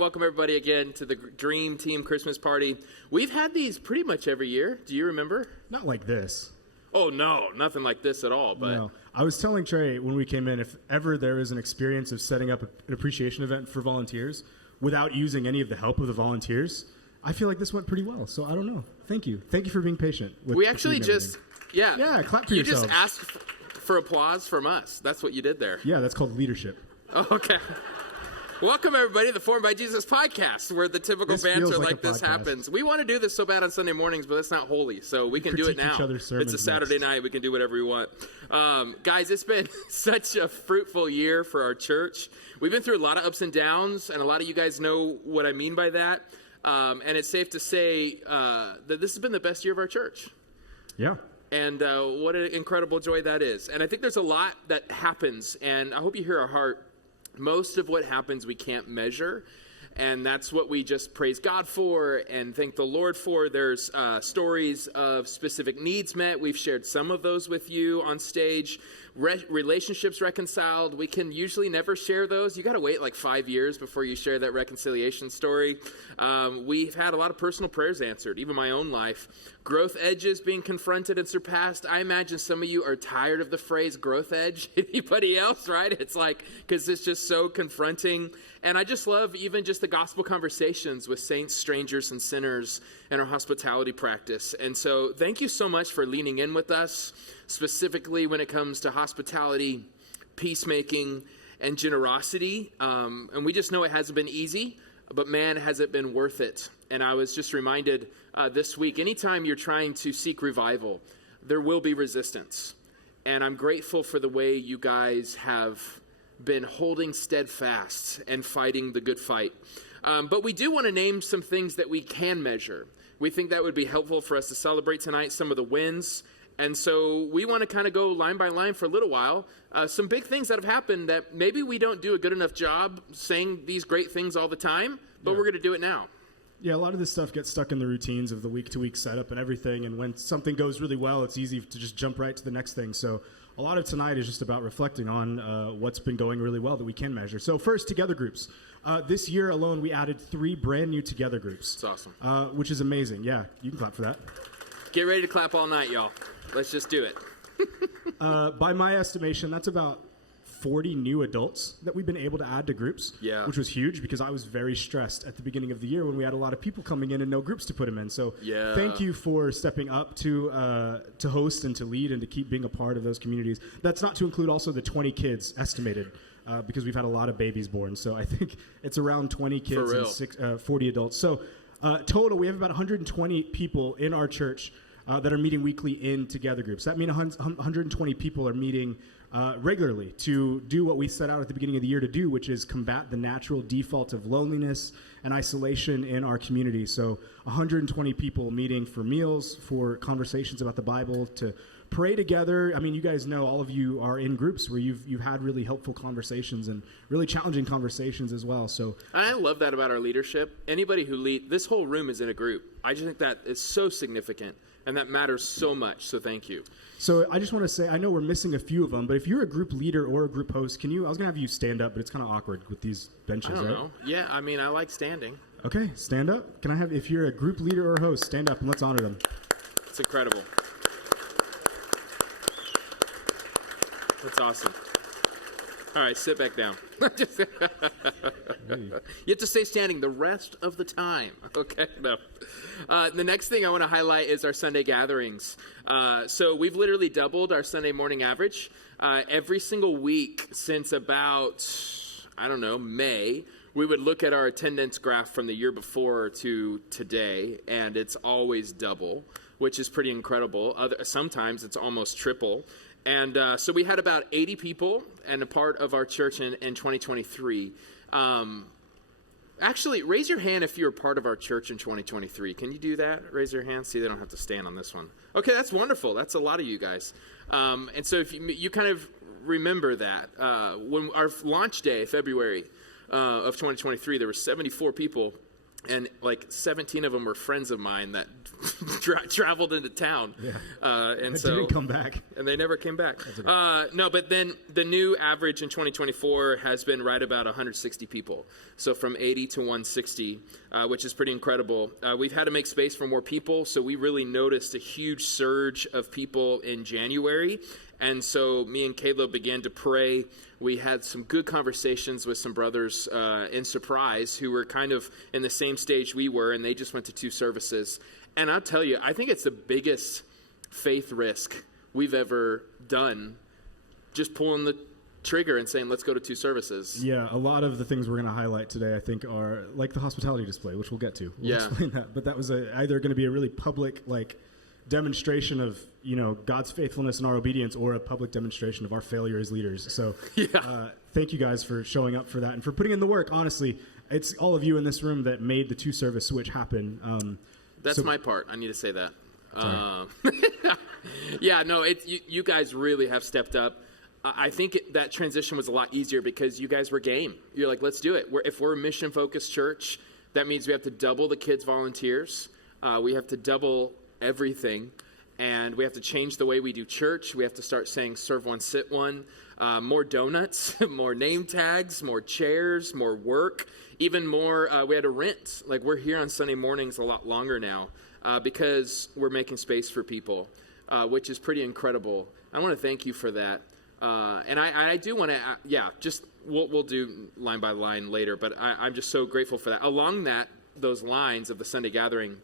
Welcome everybody again to the Dream Team Christmas Party. We've had these pretty much every year. Do you remember? Not like this. Oh no, nothing like this at all. But no. I was telling Trey when we came in, if ever there is an experience of setting up an appreciation event for volunteers without using any of the help of the volunteers, I feel like this went pretty well. So I don't know. Thank you. Thank you for being patient. We actually just, yeah, clap for you yourselves. just asked for applause from us. That's what you did there. Yeah, that's called leadership. Oh, okay. Welcome, everybody, to the Formed by Jesus podcast, where the typical banter like this happens. We want to do this so bad on Sunday mornings, but that's not holy, so we can do it now. It's a Saturday night. We can do whatever we want. Guys, it's been such a fruitful year for our church. We've been through a lot of ups and downs, and a lot of you guys know what I mean by that. And it's safe to say that this has been the best year of our church. Yeah. And what an incredible joy that is. And I think there's a lot that happens, and I hope you hear our heart. Most of what happens we can't measure, and that's what we just praise God for and thank the Lord for. There's stories of specific needs met. We've shared some of those with you on stage. Relationships reconciled. We can usually never share those. You got to wait like 5 years before you share that reconciliation story. We've had a lot of personal prayers answered, even my own life. Growth edges being confronted and surpassed. I imagine some of you are tired of the phrase growth edge. Anybody else, right? It's like, because it's just so confronting. And I just love even just the gospel conversations with saints, strangers, and sinners in our hospitality practice. And so thank you so much for leaning in with us, specifically when it comes to hospitality, peacemaking, and generosity. And we just know it hasn't been easy, but man, has it been worth it. And I was just reminded this week, anytime you're trying to seek revival, there will be resistance. And I'm grateful for the way you guys have been holding steadfast and fighting the good fight. But we do want to name some things that we can measure. We think that would be helpful for us to celebrate tonight, some of the wins. And so we want to kind of go line by line for a little while. Some big things that have happened that maybe we don't do a good enough job saying these great things all the time, but we're going to do it now. Yeah, a lot of this stuff gets stuck in the routines of the week-to-week setup and everything, and when something goes really well, it's easy to just jump right to the next thing. So a lot of tonight is just about reflecting on what's been going really well that we can measure. So first, together groups. This year alone, we added 3 brand new together groups. That's awesome. Which is amazing. Yeah, you can clap for that. Get ready to clap all night, y'all. Let's just do it. By my estimation, that's about 40 new adults that we've been able to add to groups, which was huge because I was very stressed at the beginning of the year when we had a lot of people coming in and no groups to put them in. So thank you for stepping up to host and to lead and to keep being a part of those communities. That's not to include also the 20 kids estimated because we've had a lot of babies born. So I think it's around 20 kids and 40 adults. So total, we have about 120 people in our church that are meeting weekly in together groups. That means 120 people are meeting regularly to do what we set out at the beginning of the year to do, which is combat the natural default of loneliness and isolation in our community. So 120 people meeting for meals, for conversations about the Bible, to pray together. I mean, you guys know, all of you are in groups where you've had really helpful conversations and really challenging conversations as well. So I love that about our leadership. Anybody who this whole room is in a group. I just think that is so significant. And that matters so much, so thank you. So I just want to say, I know we're missing a few of them, but if you're a group leader or a group host, I was going to have you stand up, but it's kind of awkward with these benches, I don't know. Yeah, I mean, I like standing. Okay, stand up. Can I have, if you're a group leader or a host, stand up and let's honor them. It's incredible. That's awesome. All right, sit back down. You have to stay standing the rest of the time. Okay, no. The next thing I want to highlight is our Sunday gatherings. So we've literally doubled our Sunday morning average. Every single week since about, May, we would look at our attendance graph from the year before to today, and it's always double, which is pretty incredible. Sometimes it's almost triple. And so we had about 80 people and a part of our church in 2023. Actually, raise your hand if you're a part of our church in 2023. Can you do that? Raise your hand. See, they don't have to stand on this one. Okay, that's wonderful. That's a lot of you guys. And so if you kind of remember that. When our launch day, February of 2023, there were 74 people and like 17 of them were friends of mine that traveled into town. Yeah. And That so didn't come back. and they never came back. No, but then the new average in 2024 has been right about 160 people. So from 80 to 160, which is pretty incredible. We've had to make space for more people, so we really noticed a huge surge of people in January. And so me and Caleb began to pray. We had some good conversations with some brothers in Surprise who were kind of in the same stage we were, and they just went to 2 services. And I'll tell you, I think it's the biggest faith risk we've ever done, just pulling the trigger and saying, let's go to 2 services. Yeah, a lot of the things we're going to highlight today, I think, are like the hospitality display, which we'll get to. We'll explain that. But that was either going to be a really public, demonstration of, God's faithfulness and our obedience, or a public demonstration of our failure as leaders. So thank you guys for showing up for that and for putting in the work. Honestly, it's all of you in this room that made the 2-service switch happen. That's my part. I need to say that. You guys really have stepped up. I think that transition was a lot easier because you guys were game. You're like, let's do it. If we're a mission-focused church, that means we have to double the kids' volunteers. We have to double everything. And we have to change the way we do church. We have to start saying serve one, sit one. More donuts, more name tags, more chairs, more work. Even more, we had to rent. Like, we're here on Sunday mornings a lot longer now because we're making space for people, which is pretty incredible. I want to thank you for that. And I do want to, we'll do line by line later, but I'm just so grateful for that. Along those lines of the Sunday gathering,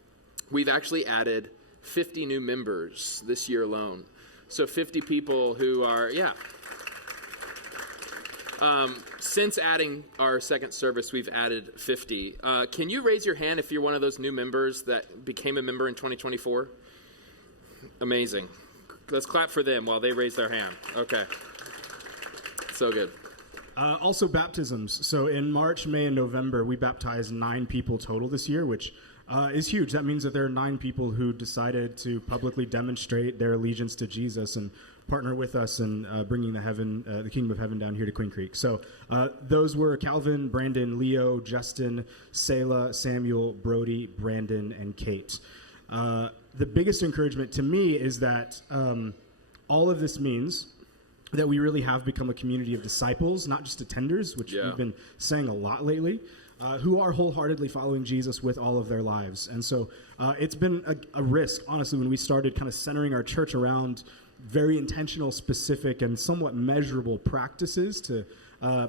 we've actually added 50 new members this year alone. So 50 people who are, since adding our second service, we've added 50. Can you raise your hand if you're one of those new members that became a member in 2024? Amazing. Let's clap for them while they raise their hand. Okay. So good. Also baptisms. So in March, May, and November, we baptized 9 people total this year, which is huge. That means that there are 9 people who decided to publicly demonstrate their allegiance to Jesus and partner with us in bringing the kingdom of heaven down here to Queen Creek. So those were Calvin, Brandon, Leo, Justin, Selah, Samuel, Brody, Brandon, and Kate. The biggest encouragement to me is that all of this means that we really have become a community of disciples, not just attenders, which we've been saying a lot lately, who are wholeheartedly following Jesus with all of their lives. And so it's been a risk, honestly, when we started kind of centering our church around very intentional, specific, and somewhat measurable practices to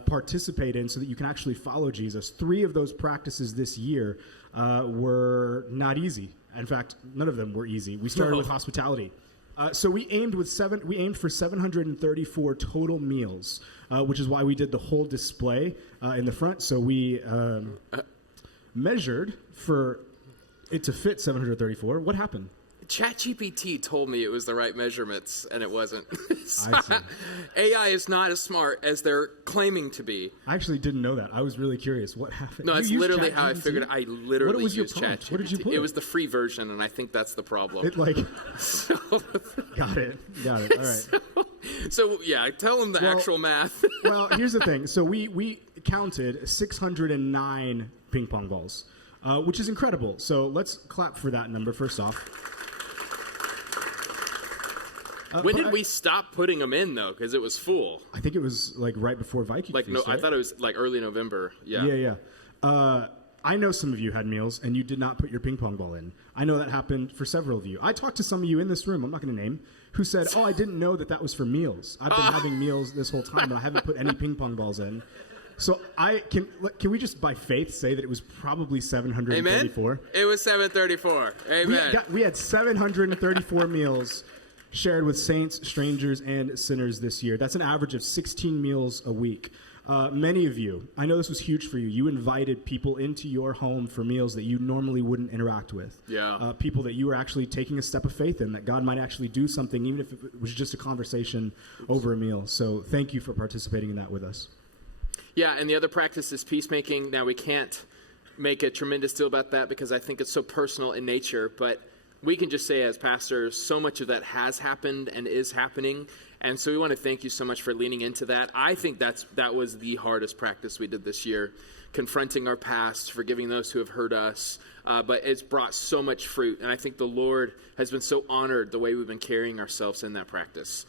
participate in so that you can actually follow Jesus. 3 of those practices this year were not easy. In fact, none of them were easy. We started with hospitality. So we aimed for 734 total meals, which is why we did the whole display in the front. So we measured for it to fit 734. What happened? ChatGPT told me it was the right measurements, and it wasn't. I see. AI is not as smart as they're claiming to be. I actually didn't know that. I was really curious. What happened? No, it's literally how I figured it. I literally used ChatGPT. What did you put? It was the free version, and I think that's the problem. Got it. All right. So tell them the actual math. Well, here's the thing. So we counted 609 ping pong balls, which is incredible. So let's clap for that number first off. When did we stop putting them in, though? Because it was full. I think it was right before Viking Feast, right? I thought it was early November. Yeah. I know some of you had meals and you did not put your ping pong ball in. I know that happened for several of you. I talked to some of you in this room, I'm not going to name, who said, I didn't know that was for meals. I've been having meals this whole time, and I haven't put any ping pong balls in. So can we just by faith say that it was probably 734? Amen? It was 734. Amen. We had 734 meals shared with saints, strangers, and sinners this year. That's an average of 16 meals a week. Many of you, I know this was huge for you. You invited people into your home for meals that you normally wouldn't interact with. Yeah. People that you were actually taking a step of faith in, that God might actually do something, even if it was just a conversation over a meal. So thank you for participating in that with us. Yeah, and the other practice is peacemaking. Now, we can't make a tremendous deal about that because I think it's so personal in nature, but we can just say as pastors, so much of that has happened and is happening, And so we want to thank you so much for leaning into that. I think that was the hardest practice we did this year, confronting our past, forgiving those who have hurt us. But it's brought so much fruit. And I think the Lord has been so honored the way we've been carrying ourselves in that practice.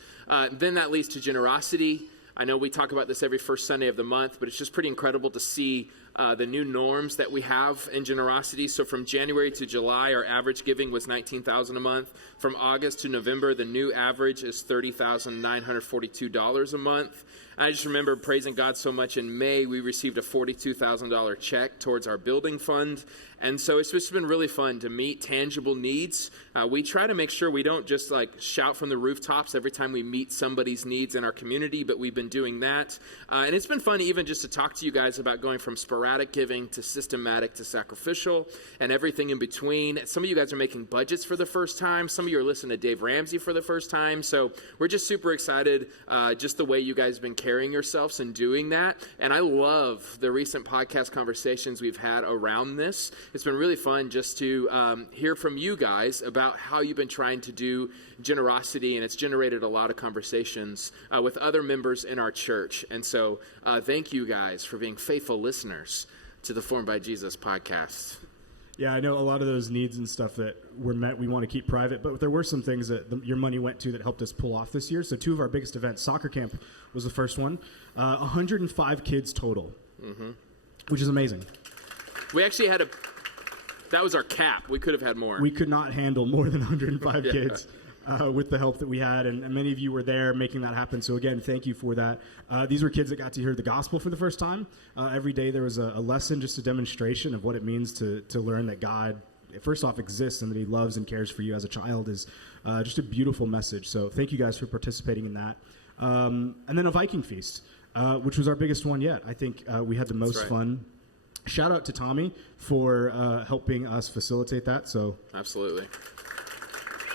Then that leads to generosity. I know we talk about this every first Sunday of the month, but it's just pretty incredible to see the new norms that we have in generosity. So from January to July, our average giving was $19,000 a month. From August to November, the new average is $30,942 a month. And I just remember praising God so much. In May, we received a $42,000 check towards our building fund. And so it's just been really fun to meet tangible needs. We try to make sure we don't just like shout from the rooftops every time we meet somebody's needs in our community, but we've been doing that. And it's been fun even just to talk to you guys about going from sporadic giving to systematic to sacrificial and everything in between. Some of you guys are making budgets for the first time. Some of you are listening to Dave Ramsey for the first time. So we're just super excited just the way you guys have been carrying yourselves and doing that. And I love the recent podcast conversations we've had around this. It's been really fun just to hear from you guys about how you've been trying to do generosity, and it's generated a lot of conversations with other members in our church. And so thank you guys for being faithful listeners to the Formed by Jesus podcast. Yeah, I know a lot of those needs and stuff that were met, we want to keep private, but there were some things that your money went to that helped us pull off this year. So two of our biggest events, soccer camp was the first one, 105 kids total, which is amazing. We actually had that was our cap. We could have had more. We could not handle more than 105 kids with the help that we had, and many of you were there making that happen. So again, thank you for that. These were kids that got to hear the gospel for the first time. Every day there was a lesson, just a demonstration of what it means to learn that God, first off, exists and that he loves and cares for you as a child is just a beautiful message. So thank you guys for participating in that. And then a Viking feast, which was our biggest one yet. I think we had the most fun. Shout out to Tommy for helping us facilitate that. So absolutely,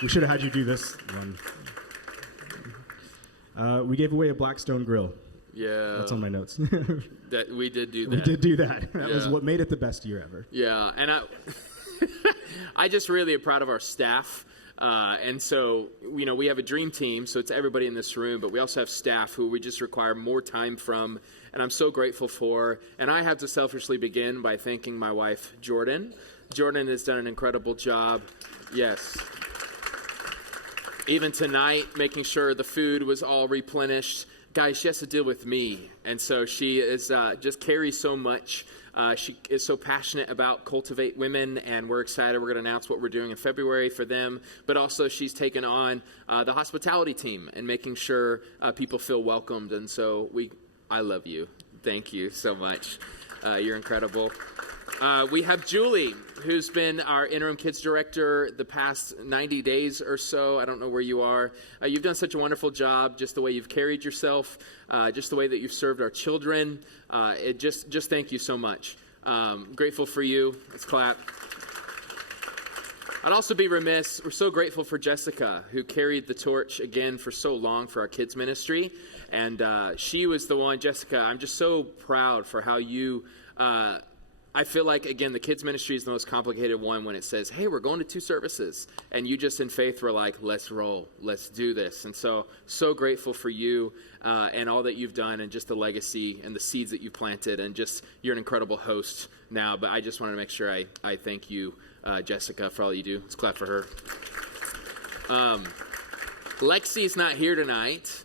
we should have had you do this one. We gave away a Blackstone grill. Yeah, that's on my notes. That we did do that. We did do that. That was what made it the best year ever. Yeah, and I just really am proud of our staff. And so, we have a dream team, so it's everybody in this room, but we also have staff who we just require more time from, and I'm so grateful for. And I have to selfishly begin by thanking my wife, Jordan. Jordan has done an incredible job. Yes. Even tonight, making sure the food was all replenished. Guys, she has to deal with me, and so she is just carries so much. She is so passionate about Cultivate Women, and we're excited. We're going to announce what we're doing in February for them. But also she's taken on the hospitality team and making sure people feel welcomed. And so I love you. Thank you so much. You're incredible. We have Julie, who's been our interim kids director the past 90 days or so. I don't know where you are. You've done such a wonderful job, just the way you've carried yourself, just the way that you've served our children. Just thank you so much. Grateful for you. Let's clap. I'd also be remiss. We're so grateful for Jessica, who carried the torch again for so long for our kids ministry. And she was the one, Jessica, I'm just so proud for how you... I feel like, again, the kids ministry is the most complicated one when it says, hey, we're going to 2 services. And you just in faith were like, let's roll. Let's do this. And so grateful for you and all that you've done and just the legacy and the seeds that you've planted. And just you're an incredible host now. But I just want to make sure I thank you, Jessica, for all you do. Let's clap for her. Lexi's not here tonight.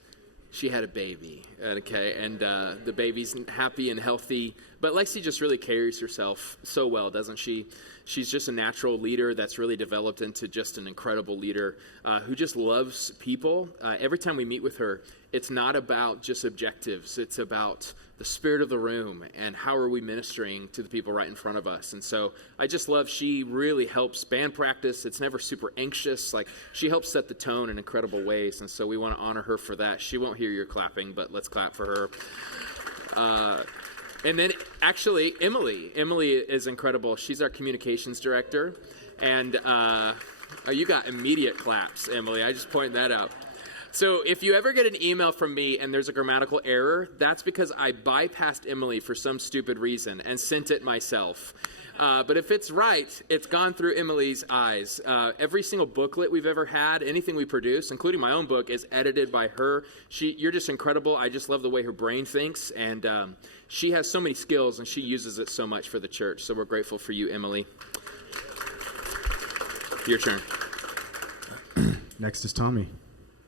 She had a baby, okay, and the baby's happy and healthy. But Lexi just really carries herself so well, doesn't she? She's just a natural leader that's really developed into just an incredible leader who just loves people. Every time we meet with her, it's not about just objectives. It's about the spirit of the room and how are we ministering to the people right in front of us. And so I just love she really helps band practice. It's never super anxious. Like she helps set the tone in incredible ways. And so we want to honor her for that. She won't hear your clapping, but let's clap for her. And then actually Emily is incredible. She's our communications director. And you got immediate claps, Emily. I just point that out. So if you ever get an email from me and there's a grammatical error, that's because I bypassed Emily for some stupid reason and sent it myself. But if it's right, it's gone through Emily's eyes. Every single booklet we've ever had, anything we produce, including my own book, is edited by her. You're just incredible. I just love the way her brain thinks. And she has so many skills, and she uses it so much for the church. So we're grateful for you, Emily. Your turn. Next is Tommy.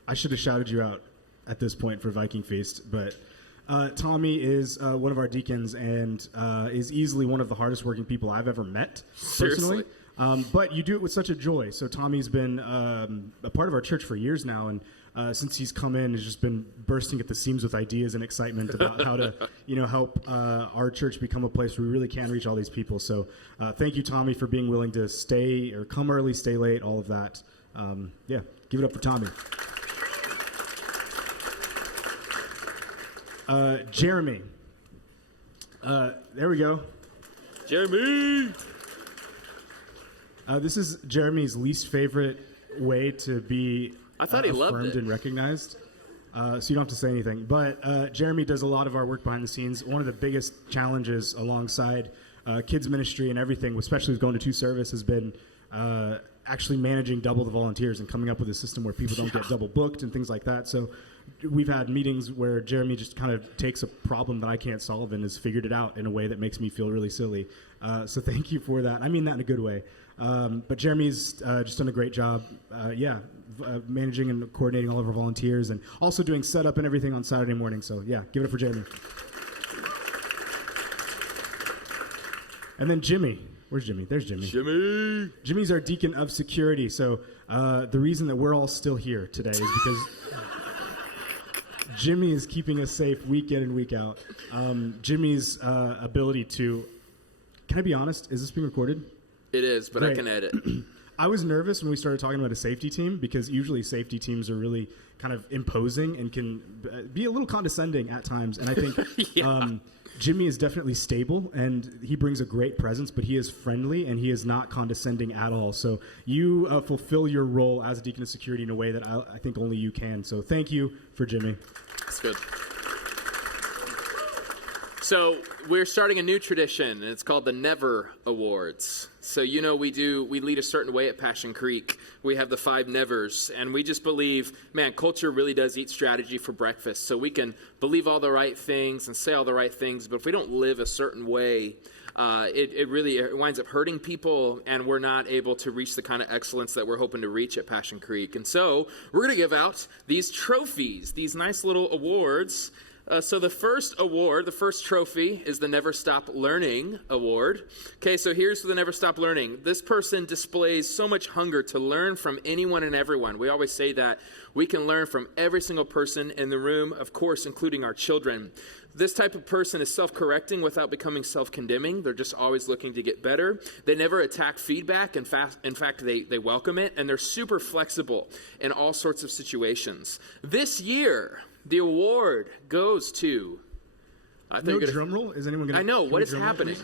I should have shouted you out at this point for Viking Feast, but Tommy is one of our deacons and is easily one of the hardest working people I've ever met personally. But you do it with such a joy. So Tommy's been a part of our church for years now, and since he's come in, has just been bursting at the seams with ideas and excitement about how to, help our church become a place where we really can reach all these people. So thank you, Tommy, for being willing to stay or come early, stay late, all of that. Give it up for Tommy. Jeremy. There we go. Jeremy! This is Jeremy's least favorite way to be I thought he loved affirmed it. and recognized. So you don't have to say anything. But Jeremy does a lot of our work behind the scenes. One of the biggest challenges alongside kids ministry and everything, especially with going to 2 service, has been actually managing double the volunteers and coming up with a system where people don't get double booked and things like that. So we've had meetings where Jeremy just kind of takes a problem that I can't solve and has figured it out in a way that makes me feel really silly. So thank you for that. I mean that in a good way. But Jeremy's just done a great job, managing and coordinating all of our volunteers and also doing setup and everything on Saturday morning. So yeah, give it up for Jeremy. And then Jimmy. Where's Jimmy? There's Jimmy. Jimmy! Jimmy's our deacon of security. So the reason that we're all still here today is because Jimmy is keeping us safe week in and week out. Jimmy's ability to... Can I be honest? Is this being recorded? It is, but Great. I can edit. I was nervous when we started talking about a safety team because usually safety teams are really kind of imposing and can be a little condescending at times. And I think Jimmy is definitely stable and he brings a great presence, but he is friendly and he is not condescending at all. So you fulfill your role as a deacon of security in a way that I think only you can. So thank you for Jimmy. That's good. So we're starting a new tradition, and it's called the Never Awards. So we lead a certain way at Passion Creek. We have the 5 nevers, and we just believe, man, culture really does eat strategy for breakfast. So we can believe all the right things and say all the right things, but if we don't live a certain way, it really winds up hurting people, and we're not able to reach the kind of excellence that we're hoping to reach at Passion Creek. And so we're going to give out these trophies, these nice little awards. So the first award, the first trophy, is the Never Stop Learning Award. Okay, so here's the Never Stop Learning. This person displays so much hunger to learn from anyone and everyone. We always say that we can learn from every single person in the room, of course, including our children. This type of person is self-correcting without becoming self-condemning. They're just always looking to get better. They never attack feedback. In fact, they welcome it, and they're super flexible in all sorts of situations. This year, the award goes to... No drum roll? Is anyone going to... I know. What is happening?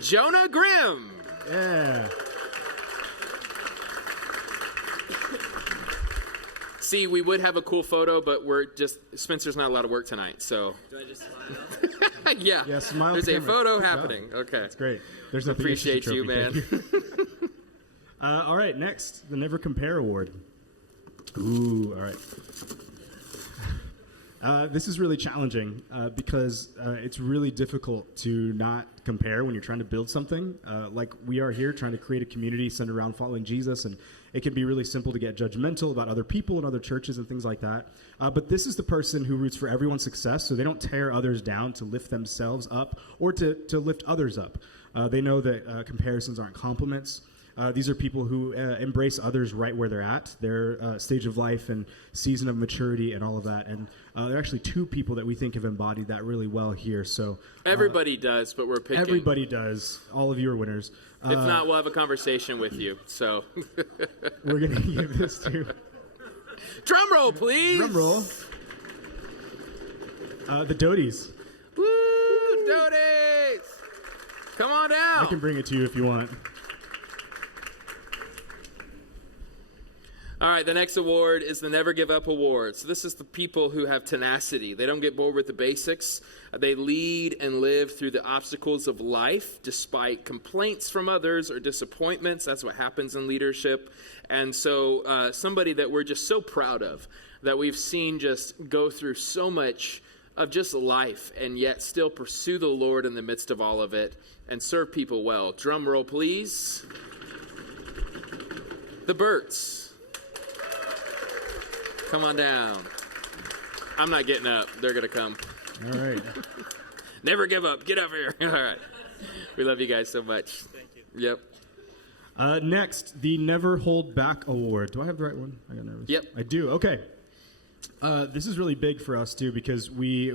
Jonah Grimm. Yeah. See, we would have a cool photo, but Spencer's not allowed to work tonight, so... Do I just smile? Yeah. Yeah, smile. There's a photo Good happening. job. Okay. That's great. There's nothing Appreciate you, man. All right, next, the Never Compare Award. Ooh, all right. This is really challenging because it's really difficult to not compare when you're trying to build something. Like we are here trying to create a community centered around following Jesus, and it can be really simple to get judgmental about other people and other churches and things like that. But this is the person who roots for everyone's success, so they don't tear others down to lift themselves up or to lift others up. They know that comparisons aren't compliments. These are people who embrace others right where they're at, their stage of life and season of maturity and all of that. And there are actually 2 people that we think have embodied that really well here. So Everybody does, but we're picking. Everybody does. All of you are winners. If not, we'll have a conversation with you. So we're going to give this to... Drum roll, please. Drum roll. The Doties. Woo, Doties. Come on down. I can bring it to you if you want. All right, the next award is the Never Give Up Award. So this is the people who have tenacity. They don't get bored with the basics. They lead and live through the obstacles of life despite complaints from others or disappointments. That's what happens in leadership. And so somebody that we're just so proud of, that we've seen just go through so much of just life and yet still pursue the Lord in the midst of all of it and serve people well. Drum roll, please. The Burts. Come on down. I'm not getting up. They're going to come. All right. Never give up. Get up here. All right. We love you guys so much. Thank you. Yep. Next, the Never Hold Back Award. Do I have the right one? I got nervous. Yep. I do. Okay. This is really big for us, too, because we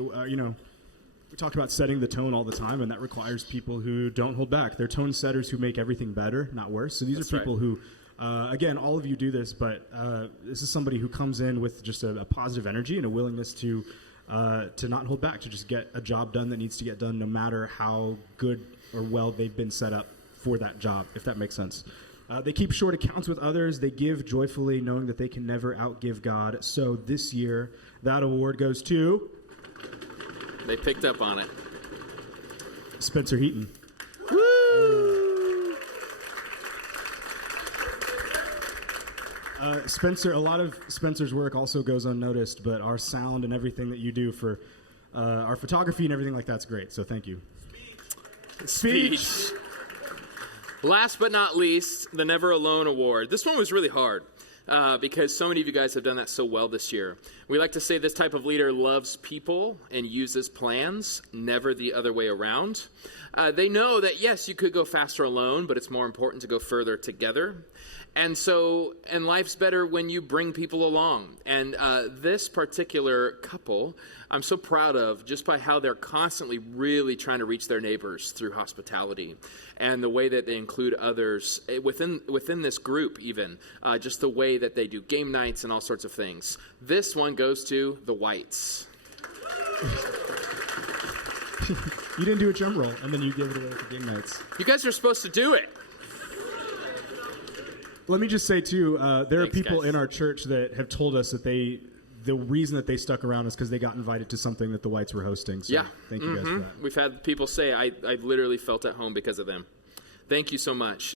talk about setting the tone all the time, and that requires people who don't hold back. They're tone setters who make everything better, not worse. So these are people who, again, all of you do this, but this is somebody who comes in with just a positive energy and a willingness to not hold back, to just get a job done that needs to get done, no matter how good or well they've been set up for that job, if that makes sense. They keep short accounts with others. They give joyfully, knowing that they can never outgive God. So this year, that award goes to... They picked up on it. Spencer Heaton. Woo! Spencer, a lot of Spencer's work also goes unnoticed, but our sound and everything that you do for our photography and everything like that's great. So thank you. Speech. Last but not least, the Never Alone Award. This one was really hard because so many of you guys have done that so well this year. We like to say this type of leader loves people and uses plans, never the other way around. They know that, yes, you could go faster alone, but it's more important to go further together. And life's better when you bring people along. And this particular couple, I'm so proud of just by how they're constantly really trying to reach their neighbors through hospitality and the way that they include others within this group even, just the way that they do game nights and all sorts of things. This one goes to the Whites. You didn't do a drum roll, and then you gave it away for game nights. You guys are supposed to do it. Let me just say, too, there are people guys. in our church that have told us that the reason that they stuck around is because they got invited to something that the Whites were hosting. So Yeah. Thank you guys for that. We've had people say, I literally felt at home because of them. Thank you so much.